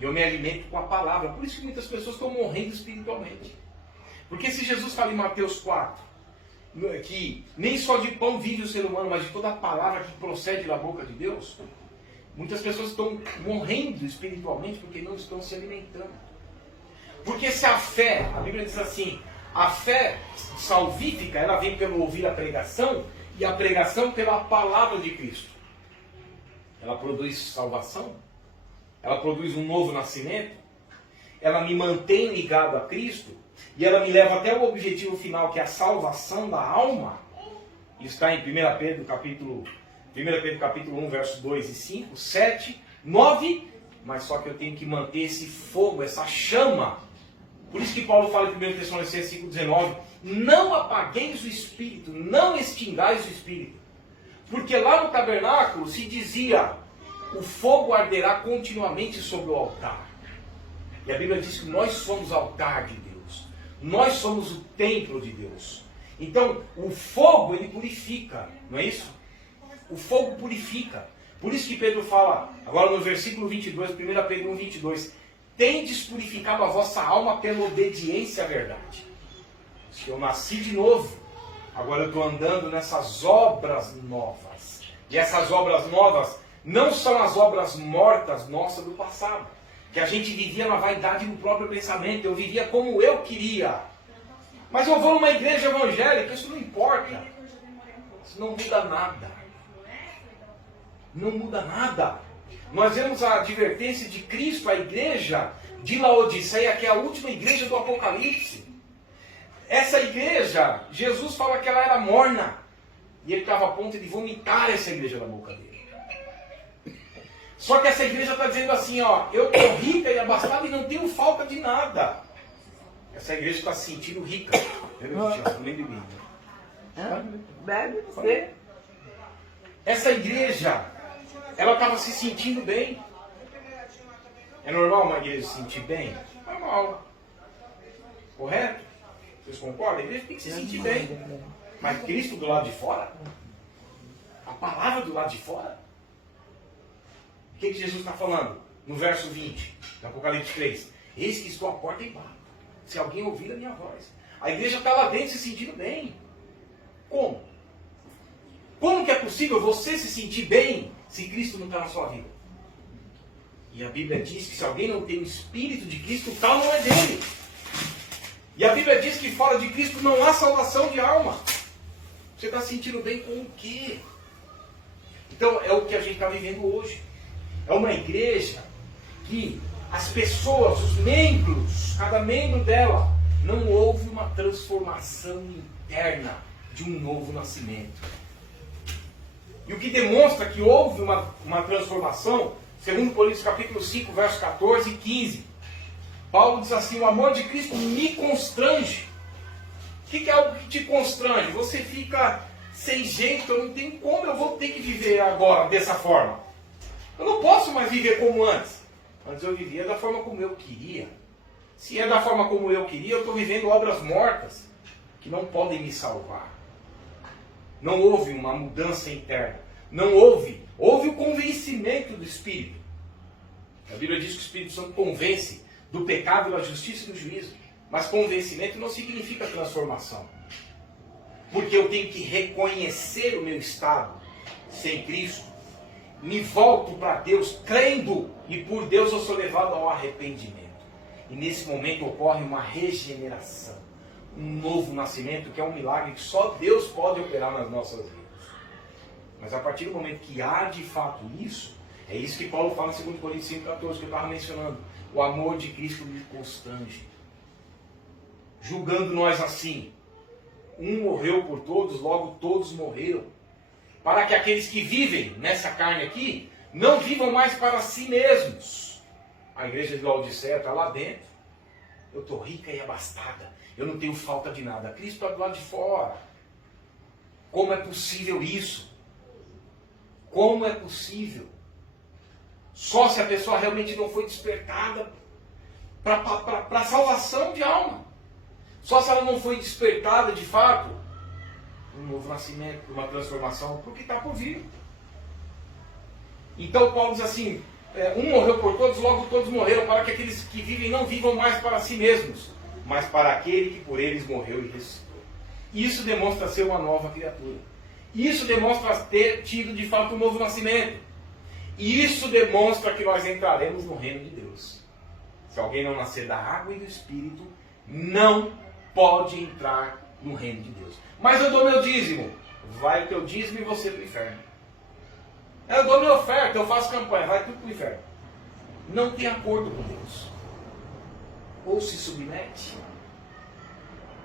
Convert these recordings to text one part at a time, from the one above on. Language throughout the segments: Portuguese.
E eu me alimento com a palavra. Por isso que muitas pessoas estão morrendo espiritualmente. Porque se Jesus fala em Mateus 4, que nem só de pão vive o ser humano, mas de toda a palavra que procede da boca de Deus, muitas pessoas estão morrendo espiritualmente porque não estão se alimentando. Porque se a fé, a Bíblia diz assim, a fé salvífica, ela vem pelo ouvir a pregação, e a pregação pela palavra de Cristo. Ela produz salvação, ela produz um novo nascimento, ela me mantém ligado a Cristo, e ela me leva até o objetivo final, que é a salvação da alma. Isso está em 1 Pedro capítulo 1, versos 2 e 5, 7, 9, mas só que eu tenho que manter esse fogo, essa chama. Por isso que Paulo fala em 1 Tessalonicenses 5,19, não apagueis o Espírito, não extingais o Espírito. Porque lá no tabernáculo se dizia, o fogo arderá continuamente sobre o altar. E a Bíblia diz que nós somos altar de Deus. Nós somos o templo de Deus. Então, o fogo, ele purifica, não é isso? O fogo purifica. Por isso que Pedro fala, agora no versículo 22, 1 Pedro 1, 22, tendes purificado a vossa alma pela obediência à verdade. Se eu nasci de novo, agora eu estou andando nessas obras novas. E essas obras novas não são as obras mortas nossas do passado. Que a gente vivia na vaidade do próprio pensamento. Eu vivia como eu queria. Mas eu vou numa igreja evangélica, isso não importa. Isso não muda nada. Não muda nada. Nós vemos a advertência de Cristo à igreja de Laodiceia, que é a última igreja do Apocalipse. Essa igreja, Jesus fala que ela era morna. E ele estava a ponto de vomitar essa igreja na boca dele. Só que essa igreja está dizendo assim, ó, eu estou rica e abastada e não tenho falta de nada. Essa igreja está se sentindo rica. Bebe você. Essa igreja, ela estava se sentindo bem. É normal uma igreja se sentir bem? Normal. Correto? Vocês concordam? A igreja tem que se sentir bem. Mas Cristo do lado de fora? A palavra do lado de fora? O que Jesus está falando? No verso 20, do Apocalipse 3. Eis que estou à porta e bato. Se alguém ouvir a minha voz. A igreja está lá dentro se sentindo bem. Como? Como que é possível você se sentir bem se Cristo não está na sua vida? E a Bíblia diz que se alguém não tem o Espírito de Cristo, tal não é dele. E a Bíblia diz que fora de Cristo não há salvação de alma. Você está se sentindo bem com o quê? Então é o que a gente está vivendo hoje. É uma igreja que as pessoas, os membros, cada membro dela, não houve uma transformação interna de um novo nascimento. E o que demonstra que houve uma transformação, segundo Coríntios capítulo 5, versos 14 e 15, Paulo diz assim, o amor de Cristo me constrange. O que é algo que te constrange? Você fica sem jeito, eu não tenho como eu vou ter que viver agora dessa forma. Eu não posso mais viver como antes. Antes eu vivia da forma como eu queria. Se é da forma como eu queria, eu estou vivendo obras mortas que não podem me salvar. Não houve uma mudança interna. Não houve o convencimento do Espírito. A Bíblia diz que o Espírito Santo convence do pecado, da justiça e do juízo. Mas convencimento não significa transformação. Porque eu tenho que reconhecer o meu estado sem Cristo. Me volto para Deus crendo e por Deus eu sou levado ao arrependimento. E nesse momento ocorre uma regeneração. Um novo nascimento que é um milagre que só Deus pode operar nas nossas vidas. Mas a partir do momento que há de fato isso, é isso que Paulo fala em 2 Coríntios 5,14 que eu estava mencionando. O amor de Cristo me constrange. Julgando nós assim, um morreu por todos, logo todos morreram. Para que aqueles que vivem nessa carne aqui, não vivam mais para si mesmos. A igreja de Laodiceia está lá dentro. Eu estou rica e abastada. Eu não tenho falta de nada. Cristo está do lado de fora. Como é possível isso? Como é possível? Só se a pessoa realmente não foi despertada para a salvação de alma. Só se ela não foi despertada de fato, um novo nascimento, uma transformação, porque está por vir. Então Paulo diz assim, Um morreu por todos, logo todos morreram, para que aqueles que vivem não vivam mais para si mesmos, mas para aquele que por eles morreu e ressuscitou. Isso demonstra ser uma nova criatura. Isso demonstra ter tido de fato um novo nascimento. E isso demonstra que nós entraremos no reino de Deus. Se alguém não nascer da água e do Espírito, não pode entrar no reino de Deus. Mas eu dou meu dízimo. Vai o teu dízimo e você para o inferno. Eu dou minha oferta, eu faço campanha, vai tudo para o inferno. Não tem acordo com Deus. Ou se submete,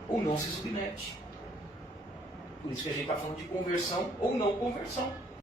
ou não se submete. Por isso que a gente está falando de conversão ou não conversão.